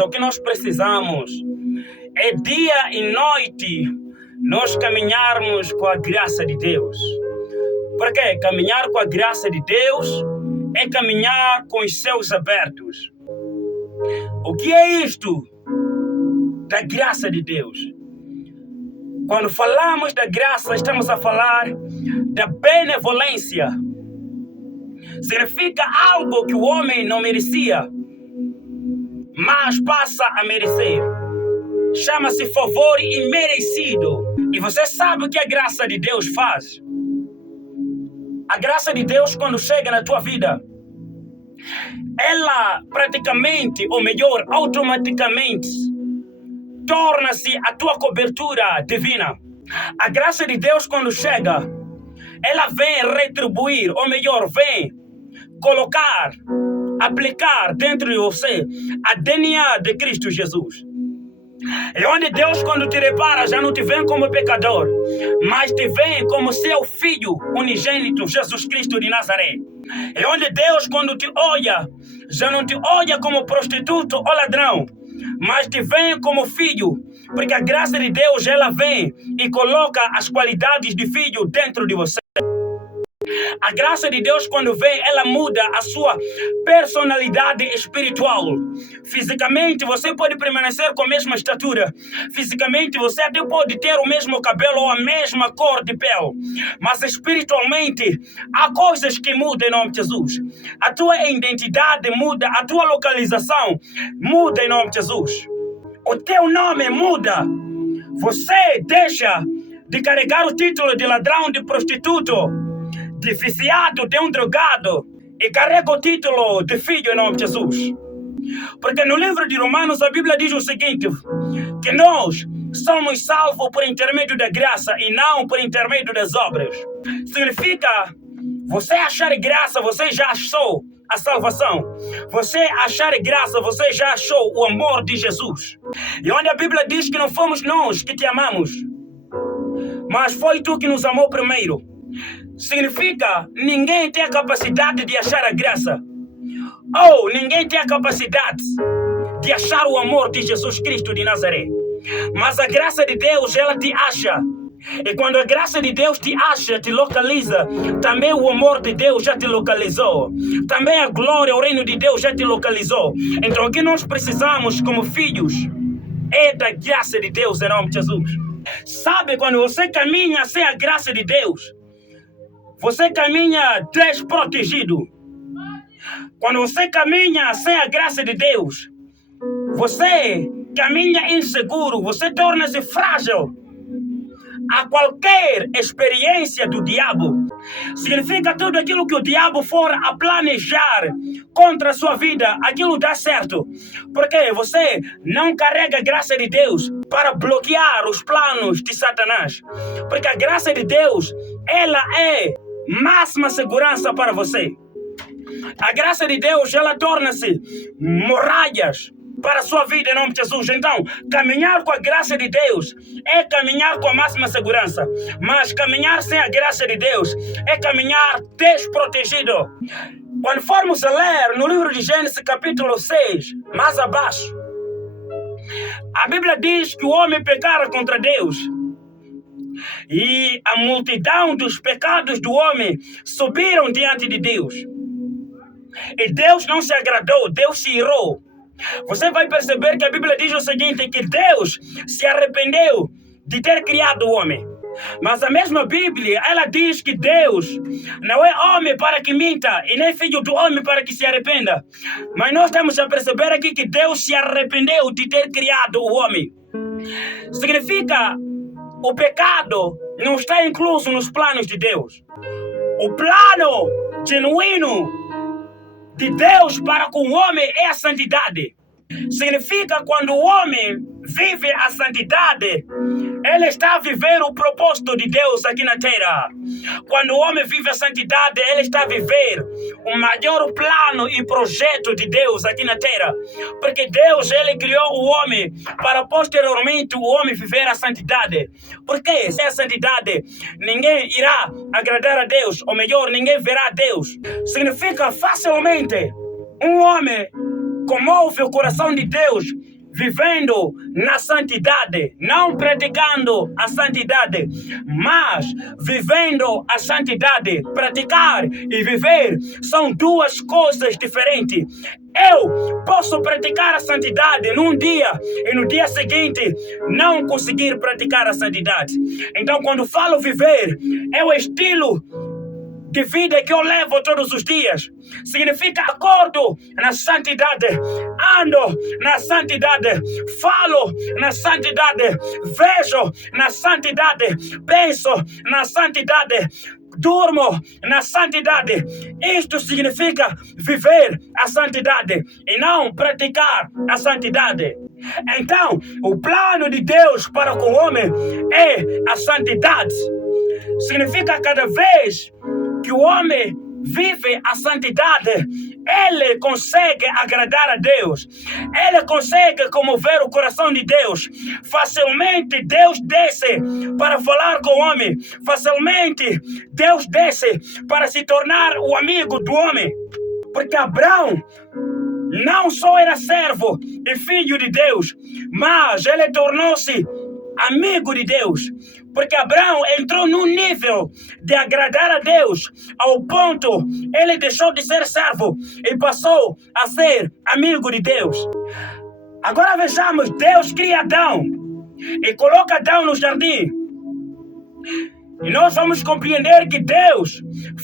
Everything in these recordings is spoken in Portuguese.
O que nós precisamos é dia e noite nós caminharmos com a graça de Deus. Porque caminhar com a graça de Deus é caminhar com os céus abertos. O que é isto da graça de Deus? Quando falamos da graça, estamos a falar da benevolência. Significa algo que o homem não merecia, mas passa a merecer. Chama-se favor imerecido. E você sabe o que a graça de Deus faz? A graça de Deus, quando chega na tua vida, ela praticamente, ou melhor, automaticamente, torna-se a tua cobertura divina. A graça de Deus, quando chega, ela vem retribuir, ou melhor, vem colocar, aplicar dentro de você a DNA de Cristo Jesus. É onde Deus, quando te repara, já não te vê como pecador, mas te vê como seu filho unigênito, Jesus Cristo de Nazaré. É onde Deus, quando te olha, já não te olha como prostituto ou ladrão, mas te vê como filho, porque a graça de Deus, ela vem e coloca as qualidades de filho dentro de você. A graça de Deus, quando vem, ela muda a sua personalidade espiritual. Fisicamente, você pode permanecer com a mesma estatura. Fisicamente, você até pode ter o mesmo cabelo ou a mesma cor de pele. Mas espiritualmente, há coisas que mudam em nome de Jesus. A tua identidade muda, a tua localização muda em nome de Jesus. O teu nome muda. Você deixa de carregar o título de ladrão, de prostituto, de viciado, de um drogado, e carrega o título de filho em nome de Jesus. Porque no livro de Romanos a Bíblia diz o seguinte, que nós somos salvos por intermédio da graça e não por intermédio das obras. Significa, você achar graça, você já achou a salvação. Você achar graça, você já achou o amor de Jesus. E onde a Bíblia diz que não fomos nós que te amamos, mas foi tu que nos amou primeiro. Significa, ninguém tem a capacidade de achar a graça. Ou ninguém tem a capacidade de achar o amor de Jesus Cristo de Nazaré. Mas a graça de Deus, ela te acha. E quando a graça de Deus te acha, te localiza, também o amor de Deus já te localizou. Também a glória, o reino de Deus já te localizou. Então o que nós precisamos como filhos é da graça de Deus em nome de Jesus. Sabe, quando você caminha sem a graça de Deus, você caminha desprotegido. Quando você caminha sem a graça de Deus, você caminha inseguro, você torna-se frágil a qualquer experiência do diabo. Significa tudo aquilo que o diabo for a planejar contra a sua vida, aquilo dá certo. Porque você não carrega a graça de Deus para bloquear os planos de Satanás. Porque a graça de Deus, ela é máxima segurança para você. A graça de Deus, ela torna-se muralhas para a sua vida em nome de Jesus. Então, caminhar com a graça de Deus é caminhar com a máxima segurança. Mas caminhar sem a graça de Deus é caminhar desprotegido. Quando formos a ler no livro de Gênesis capítulo 6, mais abaixo, a Bíblia diz que o homem pecara contra Deus. E a multidão dos pecados do homem subiram diante de Deus. E Deus não se agradou, Deus se irou. Você vai perceber que a Bíblia diz o seguinte, que Deus se arrependeu de ter criado o homem. Mas a mesma Bíblia, ela diz que Deus não é homem para que minta e nem filho do homem para que se arrependa. Mas nós temos a perceber aqui que Deus se arrependeu de ter criado o homem. Significa, o pecado não está incluso nos planos de Deus. O plano genuíno de Deus para com o homem é a santidade. Significa, quando o homem vive a santidade, ele está a viver o propósito de Deus aqui na terra. Quando o homem vive a santidade, ele está a viver o maior plano e projeto de Deus aqui na terra. Porque Deus, ele criou o homem para posteriormente o homem viver a santidade. Porque sem a santidade, ninguém irá agradar a Deus, ou melhor, ninguém verá a Deus. Significa, facilmente um homem comove o coração de Deus vivendo na santidade, não praticando a santidade, mas vivendo a santidade. Praticar e viver são duas coisas diferentes. Eu posso praticar a santidade num dia e no dia seguinte não conseguir praticar a santidade. Então, quando falo viver, é o estilo de vida que eu levo todos os dias. Significa acordo na santidade, ando na santidade, falo na santidade, vejo na santidade, penso na santidade, durmo na santidade. Isto significa viver a santidade e não praticar a santidade. Então, o plano de Deus para com o homem é a santidade. Significa cada vez que o homem vive a santidade, ele consegue agradar a Deus, ele consegue comover o coração de Deus. Facilmente Deus desce para falar com o homem, facilmente Deus desce para se tornar o amigo do homem, porque Abraão não só era servo e filho de Deus, mas ele tornou-se amigo de Deus, porque Abraão entrou num nível de agradar a Deus, ao ponto ele deixou de ser servo e passou a ser amigo de Deus. Agora vejamos, Deus cria Adão e coloca Adão no jardim. E nós vamos compreender que Deus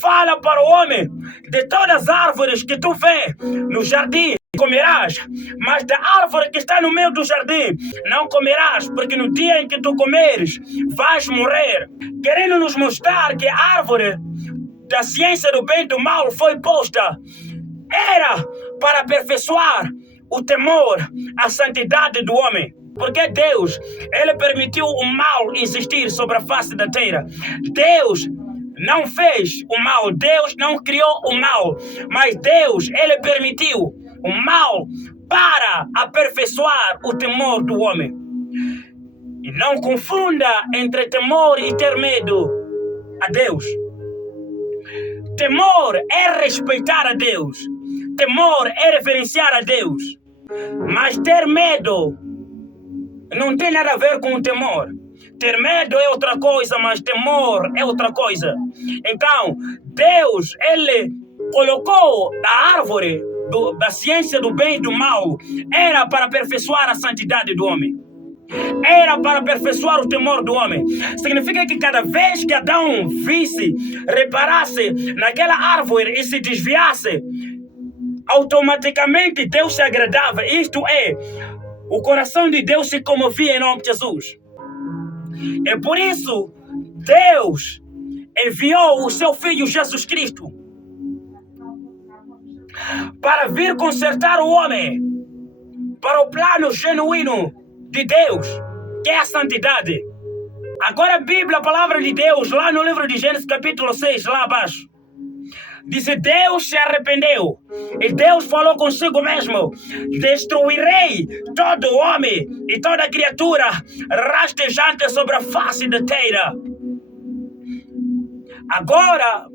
fala para o homem: de todas as árvores que tu vê no jardim comerás, mas da árvore que está no meio do jardim não comerás, porque no dia em que tu comeres vais morrer. Querendo nos mostrar que a árvore da ciência do bem e do mal foi posta era para aperfeiçoar o temor, a santidade do homem. Porque Deus, ele permitiu o mal existir sobre a face da terra. Deus não fez o mal, Deus não criou o mal, mas Deus, ele permitiu o mal para aperfeiçoar o temor do homem. E não confunda entre temor e ter medo a Deus. Temor é respeitar a Deus, temor é reverenciar a Deus, mas ter medo não tem nada a ver com o temor. Ter medo é outra coisa, mas temor é outra coisa. Então, Deus, ele colocou a árvore da ciência do bem e do mal, era para aperfeiçoar a santidade do homem. Era para aperfeiçoar o temor do homem. Significa que cada vez que Adão visse, reparasse naquela árvore e se desviasse, automaticamente Deus se agradava. Isto é, o coração de Deus se comovia em nome de Jesus. É por isso Deus enviou o seu Filho Jesus Cristo para vir consertar o homem para o plano genuíno de Deus, que é a santidade. Agora a Bíblia, a palavra de Deus, lá no livro de Gênesis capítulo 6, lá abaixo, diz: Deus se arrependeu e Deus falou consigo mesmo: destruirei todo homem e toda criatura rastejante sobre a face da terra. Agora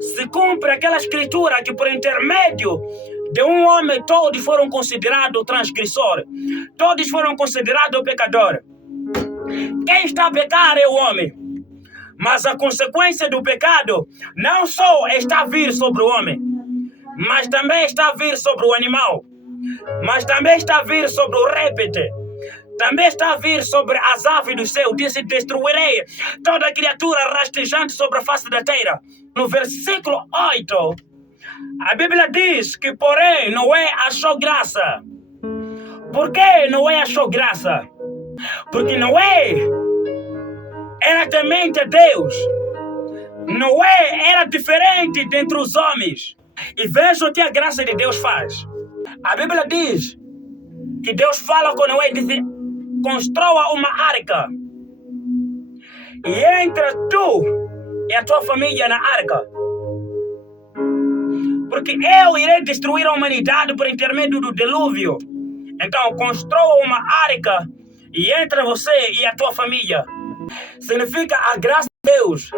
se cumpre aquela escritura que por intermédio de um homem todos foram considerados transgressores, todos foram considerados pecadores. Quem está a pecar é o homem, mas a consequência do pecado não só está a vir sobre o homem, mas também está a vir sobre o animal, mas também está a vir sobre o réptil, também está a vir sobre as aves do céu. Disse: destruirei toda criatura rastejante sobre a face da terra. No versículo 8, a Bíblia diz que, porém, Noé achou graça. Por que Noé achou graça? Porque Noé era temente a Deus. Noé era diferente dentre os homens. E veja o que a graça de Deus faz. A Bíblia diz que Deus fala com Noé e diz: construa uma arca e entra tu e a tua família na arca, porque eu irei destruir a humanidade por intermédio do dilúvio. Então construa uma arca e entra você e a tua família. Significa a graça de Deus,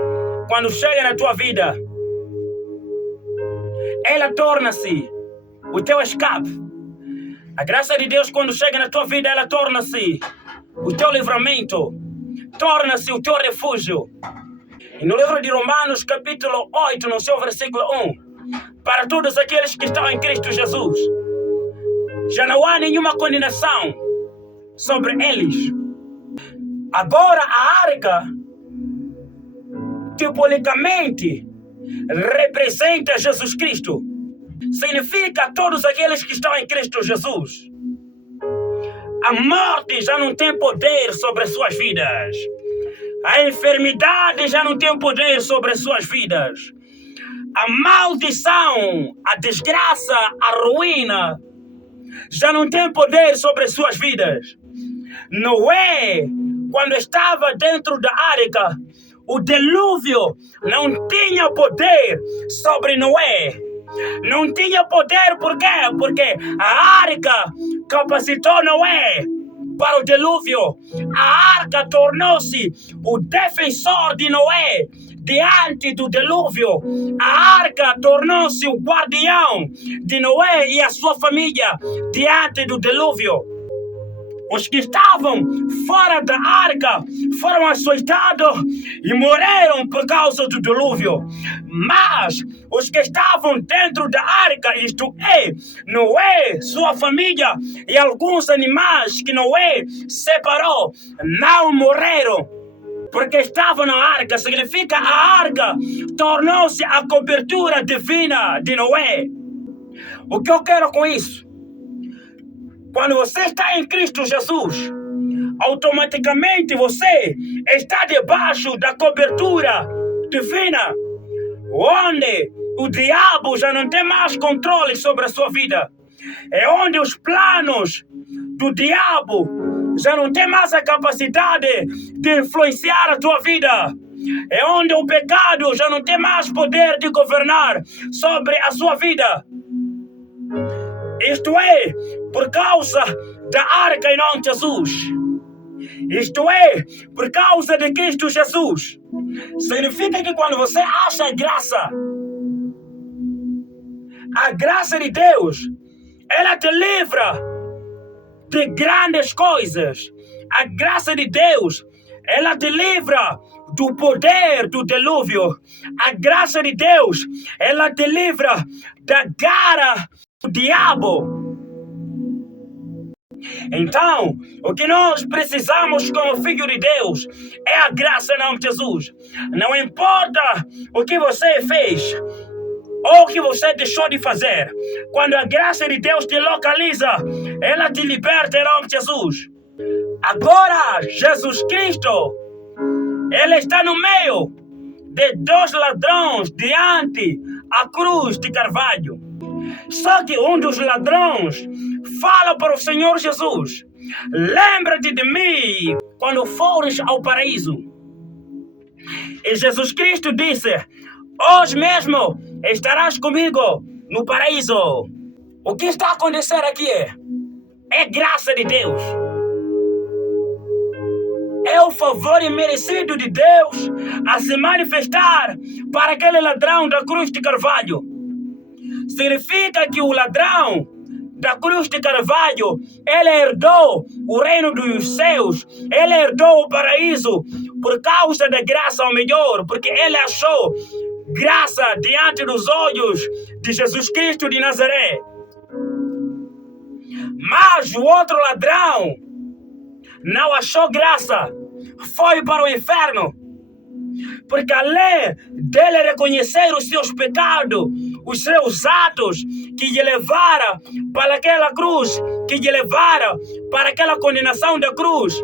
quando chega na tua vida, ela torna-se o teu escape. A graça de Deus, quando chega na tua vida, ela torna-se o teu livramento, torna-se o teu refúgio. E no livro de Romanos, capítulo 8, no seu versículo 1, para todos aqueles que estão em Cristo Jesus, já não há nenhuma condenação sobre eles. Agora a arca, simbolicamente, representa Jesus Cristo. Significa todos aqueles que estão em Cristo Jesus. A morte já não tem poder sobre as suas vidas. A enfermidade já não tem poder sobre as suas vidas. A maldição, a desgraça, a ruína já não tem poder sobre as suas vidas. Noé, quando estava dentro da arca, o dilúvio não tinha poder sobre Noé. Não tinha poder, por quê? Porque a arca capacitou Noé para o dilúvio. A arca tornou-se o defensor de Noé diante do dilúvio. A arca tornou-se o guardião de Noé e a sua família diante do dilúvio. Os que estavam fora da arca foram açoitados e morreram por causa do dilúvio. Mas os que estavam dentro da arca, isto é, Noé, sua família e alguns animais que Noé separou, não morreram. Porque estavam na arca, significa a arca tornou-se a cobertura divina de Noé. O que eu quero com isso? Quando você está em Cristo Jesus, automaticamente você está debaixo da cobertura divina, onde o diabo já não tem mais controle sobre a sua vida. É onde os planos do diabo já não tem mais a capacidade de influenciar a tua vida. É onde o pecado já não tem mais poder de governar sobre a sua vida. Isto é, por causa da arca em nome de Jesus. Isto é, por causa de Cristo Jesus. Significa que quando você acha a graça de Deus, ela te livra de grandes coisas. A graça de Deus, ela te livra do poder do dilúvio. A graça de Deus, ela te livra da garra do diabo. Então, o que nós precisamos como filho de Deus é a graça em nome de Jesus. Não importa o que você fez ou o que você deixou de fazer. Quando a graça de Deus te localiza, ela te liberta em nome de Jesus. Agora, Jesus Cristo, Ele está no meio de dois ladrões diante a cruz de Carvalho. Só que um dos ladrões fala para o Senhor Jesus: lembra-te de mim quando fores ao paraíso. E Jesus Cristo disse: hoje mesmo estarás comigo no paraíso. O que está acontecendo aqui é graça de Deus. É o favor imerecido de Deus a se manifestar para aquele ladrão da cruz de Carvalho. Significa que o ladrão da cruz de Carvalho, ele herdou o reino dos céus, ele herdou o paraíso por causa da graça ao melhor, porque ele achou graça diante dos olhos de Jesus Cristo de Nazaré. Mas o outro ladrão não achou graça, foi para o inferno. Porque além dele reconhecer os seus pecados, os seus atos que lhe levaram para aquela cruz, que lhe levaram para aquela condenação da cruz,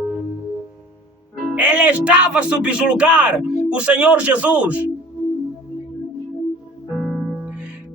ele estava a subjugar o Senhor Jesus.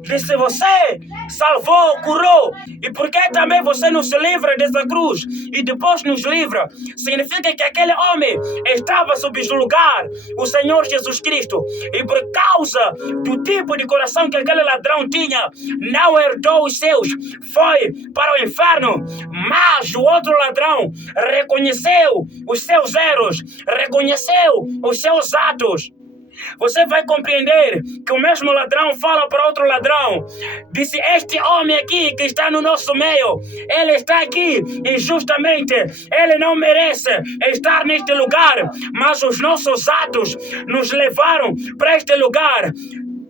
Disse: você salvou, curou, e por que também você não se livra dessa cruz e depois nos livra? Significa que aquele homem estava a subjugar o Senhor Jesus Cristo, e por causa do tipo de coração que aquele ladrão tinha, não herdou os seus, foi para o inferno. Mas o outro ladrão reconheceu os seus erros, reconheceu os seus atos, você vai compreender que o mesmo ladrão fala para outro ladrão. Disse, este homem aqui que está no nosso meio, ele está aqui injustamente, ele não merece estar neste lugar, mas os nossos atos nos levaram para este lugar.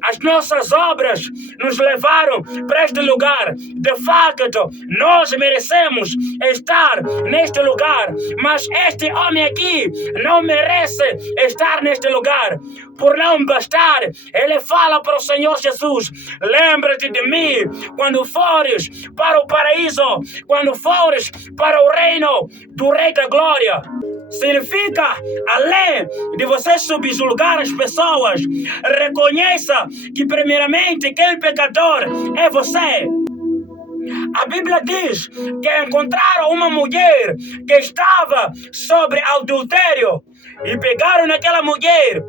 As nossas obras nos levaram para este lugar. De facto, nós merecemos estar neste lugar, mas este homem aqui não merece estar neste lugar. Por não bastar, ele fala para o Senhor Jesus, lembra-te de mim quando fores para o paraíso, quando fores para o reino do Rei da Glória. Significa, além de você subjugar as pessoas, reconheça que primeiramente aquele pecador é você. A Bíblia diz que encontraram uma mulher que estava sobre adultério e pegaram naquela mulher.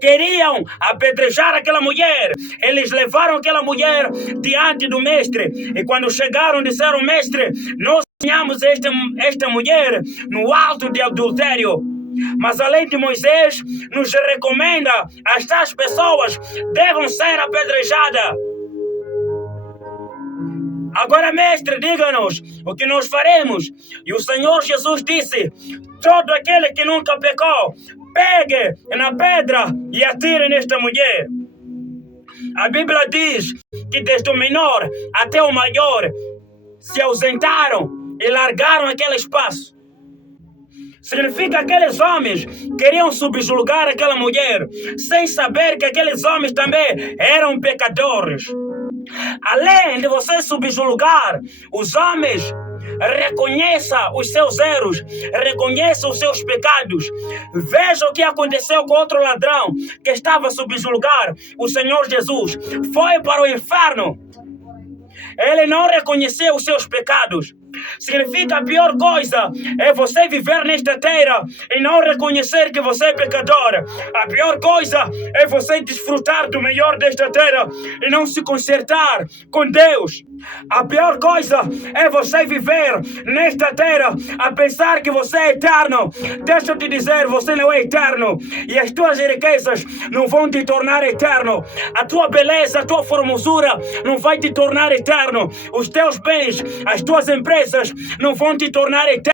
Queriam apedrejar aquela mulher. Eles levaram aquela mulher diante do mestre. E quando chegaram, disseram, mestre, nós apanhamos esta mulher no alto de adultério. Mas além de Moisés, nos recomenda estas pessoas devem ser apedrejadas. Agora, mestre, diga-nos o que nós faremos. E o Senhor Jesus disse, todo aquele que nunca pecou, pegue na pedra e atire nesta mulher. A Bíblia diz que desde o menor até o maior se ausentaram e largaram aquele espaço. Significa que aqueles homens queriam subjugar aquela mulher, sem saber que aqueles homens também eram pecadores. Além de você subjugar os homens, reconheça os seus erros, reconheça os seus pecados. Veja o que aconteceu com outro ladrão que estava a subjugar o Senhor Jesus. Foi para o inferno. Ele não reconheceu os seus pecados. Significa a pior coisa é você viver nesta terra e não reconhecer que você é pecador. A pior coisa é você desfrutar do melhor desta terra e não se consertar com Deus. A pior coisa é você viver nesta terra a pensar que você é eterno. Deixa eu te dizer, você não é eterno. E as tuas riquezas não vão te tornar eterno. A tua beleza, a tua formosura não vai te tornar eterno. Os teus bens, as tuas empresas não vão te tornar eterno.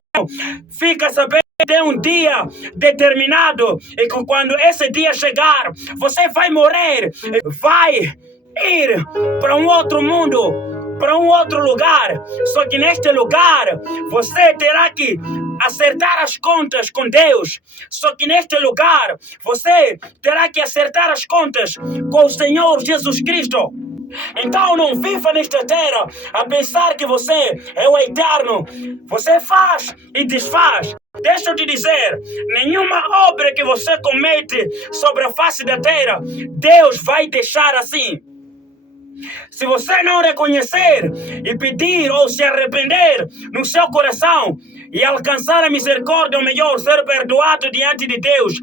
Fica sabendo que tem um dia determinado e que quando esse dia chegar, você vai morrer, vai ir para um outro mundo, para um outro lugar. Só que neste lugar você terá que acertar as contas com Deus. Só que neste lugar você terá que acertar as contas com o Senhor Jesus Cristo. Então não viva nesta terra a pensar que você é o eterno. Você faz e desfaz. Deixa eu te dizer, nenhuma obra que você comete sobre a face da terra, Deus vai deixar assim. Se você não reconhecer e pedir ou se arrepender no seu coração e alcançar a misericórdia, ou melhor, ser perdoado diante de Deus,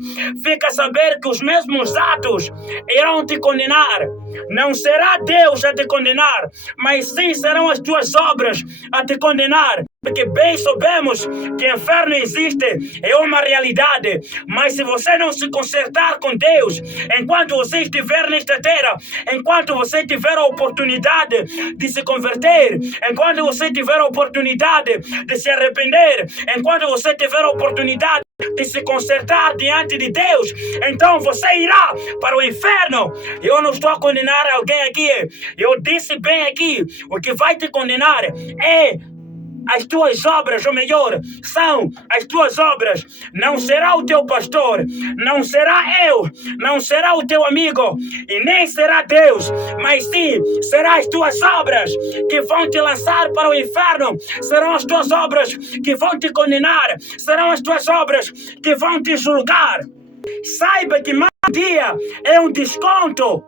fica a saber que os mesmos atos irão te condenar. Não será Deus a te condenar, mas sim serão as tuas obras a te condenar. Porque bem sabemos que o inferno existe, é uma realidade. Mas se você não se consertar com Deus, enquanto você estiver nesta terra, enquanto você tiver a oportunidade de se converter, enquanto você tiver a oportunidade de se arrepender, enquanto você tiver a oportunidade de se consertar diante de Deus, então você irá para o inferno. Eu não estou a condenar alguém aqui. Eu disse bem aqui, o que vai te condenar é as tuas obras, ou melhor, são as tuas obras. Não será o teu pastor, não será eu, não será o teu amigo, e nem será Deus, mas sim, serão as tuas obras que vão te lançar para o inferno. Serão as tuas obras que vão te condenar, serão as tuas obras que vão te julgar. Saiba que mais um dia é um desconto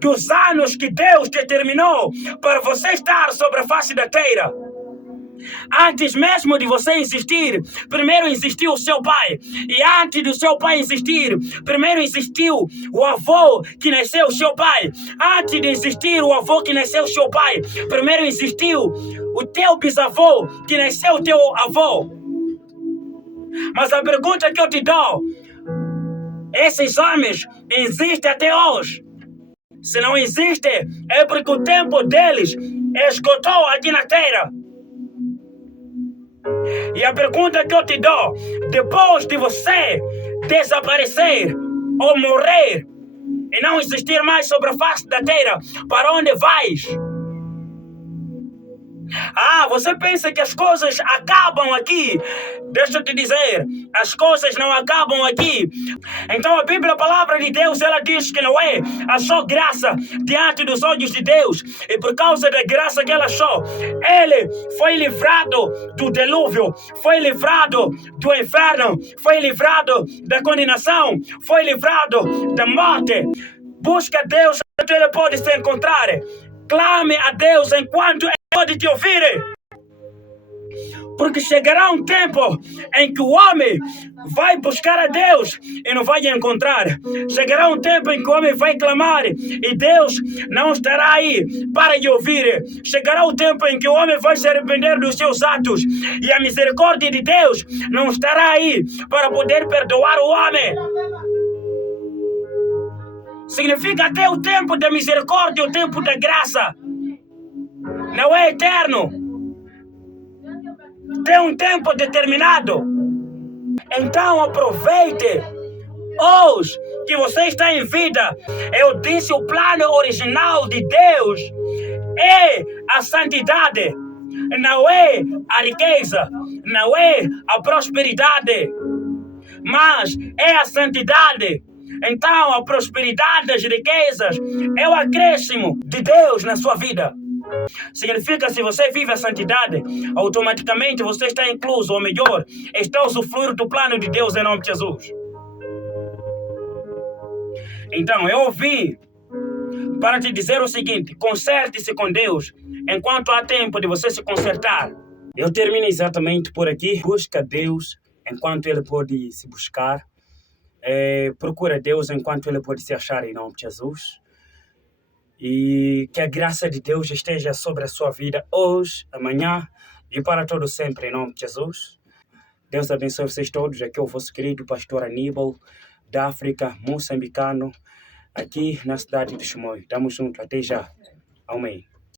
dos anos que Deus determinou para você estar sobre a face da terra. Antes mesmo de você existir, primeiro existiu o seu pai. E antes do seu pai existir, primeiro existiu o avô que nasceu o seu pai. Antes de existir o avô que nasceu o seu pai, primeiro existiu o teu bisavô que nasceu o teu avô. Mas a pergunta que eu te dou, Esses homens existem até hoje. Se não existe, é porque o tempo deles esgotou aqui na Terra. E a pergunta que eu te dou, depois de você desaparecer ou morrer e não existir mais sobre a face da Terra, para onde vais? Você pensa que as coisas acabam aqui? Deixa eu te dizer, as coisas não acabam aqui. Então a Bíblia, a palavra de Deus, ela diz que Noé achou graça diante dos olhos de Deus. E por causa da graça que ela achou, ele foi livrado do dilúvio, foi livrado do inferno, foi livrado da condenação, foi livrado da morte. Busca a Deus enquanto ele pode se encontrar. Clame a Deus enquanto ele pode te ouvir. Porque chegará um tempo em que o homem vai buscar a Deus e não vai encontrar. Chegará um tempo em que o homem vai clamar e Deus não estará aí para lhe ouvir. Chegará o tempo em que o homem vai se arrepender dos seus atos e a misericórdia de Deus não estará aí para poder perdoar o homem. Significa até o tempo da misericórdia, o tempo da graça não é eterno. Tem um tempo determinado. Então aproveite hoje que você está em vida. Eu disse, o plano original de Deus é a santidade, não é a riqueza, não é a prosperidade, mas é a santidade. Então a prosperidade, as riquezas é o acréscimo de Deus na sua vida. Significa, se você vive a santidade, automaticamente você está incluso, ou melhor, está a usufruir do plano de Deus em nome de Jesus. Então, eu vim para te dizer o seguinte: conserte-se com Deus enquanto há tempo de você se consertar. Eu termino exatamente por aqui. Busca Deus enquanto Ele pode se buscar. Procura Deus enquanto Ele pode se achar em nome de Jesus. E que a graça de Deus esteja sobre a sua vida hoje, amanhã e para todo sempre, em nome de Jesus. Deus abençoe vocês todos. Aqui é o vosso querido pastor Aníbal, da África, moçambicano, aqui na cidade de Chimoio. Tamo junto, até já. Amém.